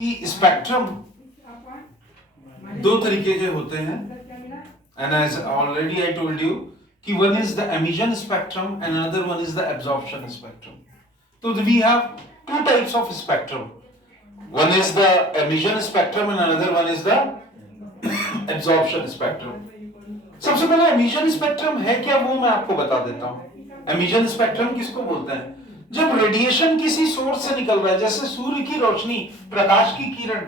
कि स्पेक्ट्रम दो तरीके के होते हैं, and as already I told you कि one is the emission spectrum and another one is the absorption spectrum. तो we have two types of spectrum. One is the emission spectrum and another one is the absorption spectrum. सबसे पहले emission spectrum है क्या वो मैं आपको बता देता हूं. एमिशन स्पेक्ट्रम किसको बोलते हैं? जब रेडिएशन किसी सोर्स से निकल रहा है, जैसे सूर्य की रोशनी, प्रकाश की किरण,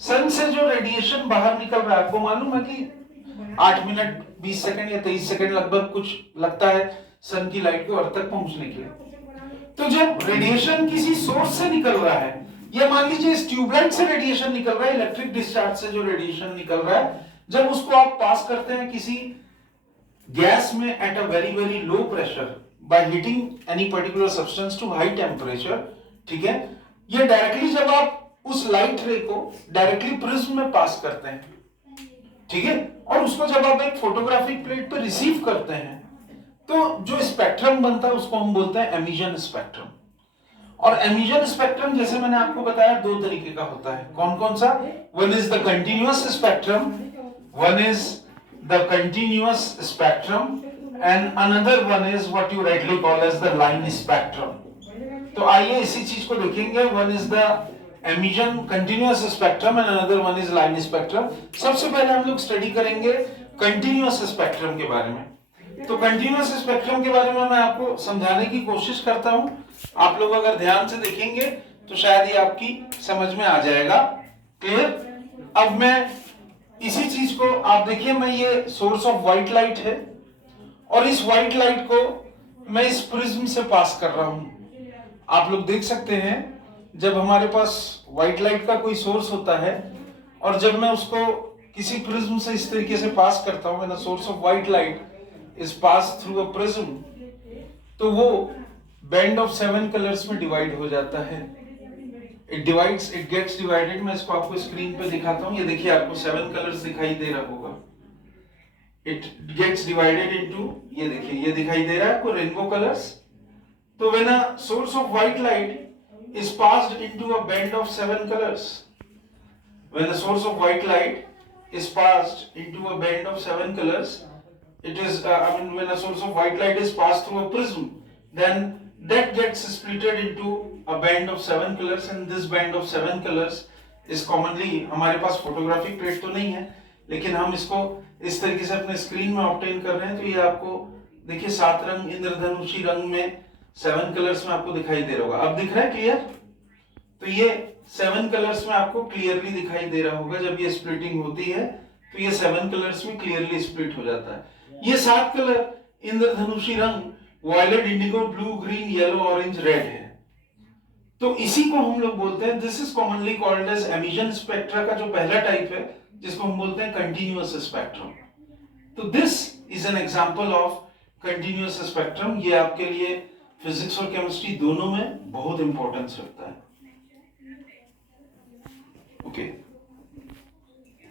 सन से जो रेडिएशन बाहर निकल रहा है, आपको मालूम है कि 8 मिनट 20 सेकंड या 23 सेकंड लगभग कुछ लगता है सन की लाइट को अर्थ तक पहुंचने के लिए. तो जब रेडिएशन किसी सोर्स से निकल रहा है, या मान लीजिए इस ट्यूबलाइट से रेडिएशन निकल रहा है, इलेक्ट्रिक डिस्चार्ज से जो रेडिएशन निकल रहा है, जब उसको आप पास करते हैं किसी गैस में at a very very low pressure by heating any particular substance to high temperature, ठीक है, ये डायरेक्टली जब आप उस लाइट रे को डायरेक्टली प्रिज्म में पास करते हैं, ठीक है, और उसको जब आप एक फोटोग्राफिक प्लेट पे रिसीव करते हैं, तो जो स्पेक्ट्रम बनता है उसको हम बोलते हैं एमिशन स्पेक्ट्रम. और एमिशन स्पेक्ट्रम जैसे मैंने आपको बताया दो तरीके का होता है. कौन कौन सा? One is the continuous spectrum, one is the continuous spectrum and another one is what you rightly call as the line spectrum. तो आइए इसी चीज को देखेंगे. one is the emission continuous spectrum and another one is line spectrum. सबसे पहले हम लोग स्टडी करेंगे continuous spectrum के बारे में. तो continuous spectrum के बारे में मैं आपको समझाने की कोशिश करता हूं. आप लोग अगर ध्यान से देखेंगे तो शायद ये आपकी समझ में आ जाएगा. क्लियर? अब मैं इसी चीज को आप देखिए, मैं ये सोर्स ऑफ व्हाइट लाइट है और इस व्हाइट लाइट को मैं इस प्रिज्म से पास कर रहा हूं. आप लोग देख सकते हैं जब हमारे पास व्हाइट लाइट का कोई सोर्स होता है और जब मैं उसको किसी प्रिज्म से इस तरीके से पास करता हूं, when the source of white light is pass through a prism, तो वो बैंड ऑफ 7 कलर्स में डिवाइड हो जाता है. It gets divided. मैं इसको आपको स्क्रीन पे दिखाता हूं. ये देखिए आपको 7 कलर्स दिखाई दे रहा होगा. It gets divided into, ये देखिए ये दिखाई दे रहा है आपको रेनबो कलर्स. तो when a source of white light is passed into a band of 7 colors, when the source of white light is passed into a band of 7 colors, it is when a source of white light is passed through a prism, then that gets splitted into a band of 7 colors, and this band of 7 colors is commonly, हमारे पास photographic plate तो नहीं है लेकिन हम इसको इस तरीके से अपने स्क्रीन में ऑब्टेन कर रहे हैं. तो ये आपको देखिए 7 रंग इंद्रधनुषी रंग में 7 कलर्स में आपको दिखाई दे रहा होगा. अब दिख रहा है क्लियर? तो ये 7 कलर्स में आपको क्लियरली दिखाई दे रहा होगा. जब ये स्प्लिटिंग होती है तो ये 7 कलर्स में क्लियरली स्प्लिट हो जाता है. ये 7 कलर इंद्रधनुषी रंग violet, indigo, blue, green, yellow, orange, red है. तो इसी को हम लोग बोलते हैं, this is commonly called as emission spectra का जो पहला टाइप है, जिसको हम बोलते हैं कंटिन्यूअस स्पेक्ट्रम. तो this is an example of continuous spectrum. ये आपके लिए फिजिक्स और केमिस्ट्री दोनों में बहुत इंपॉर्टेंस रखता है. ओके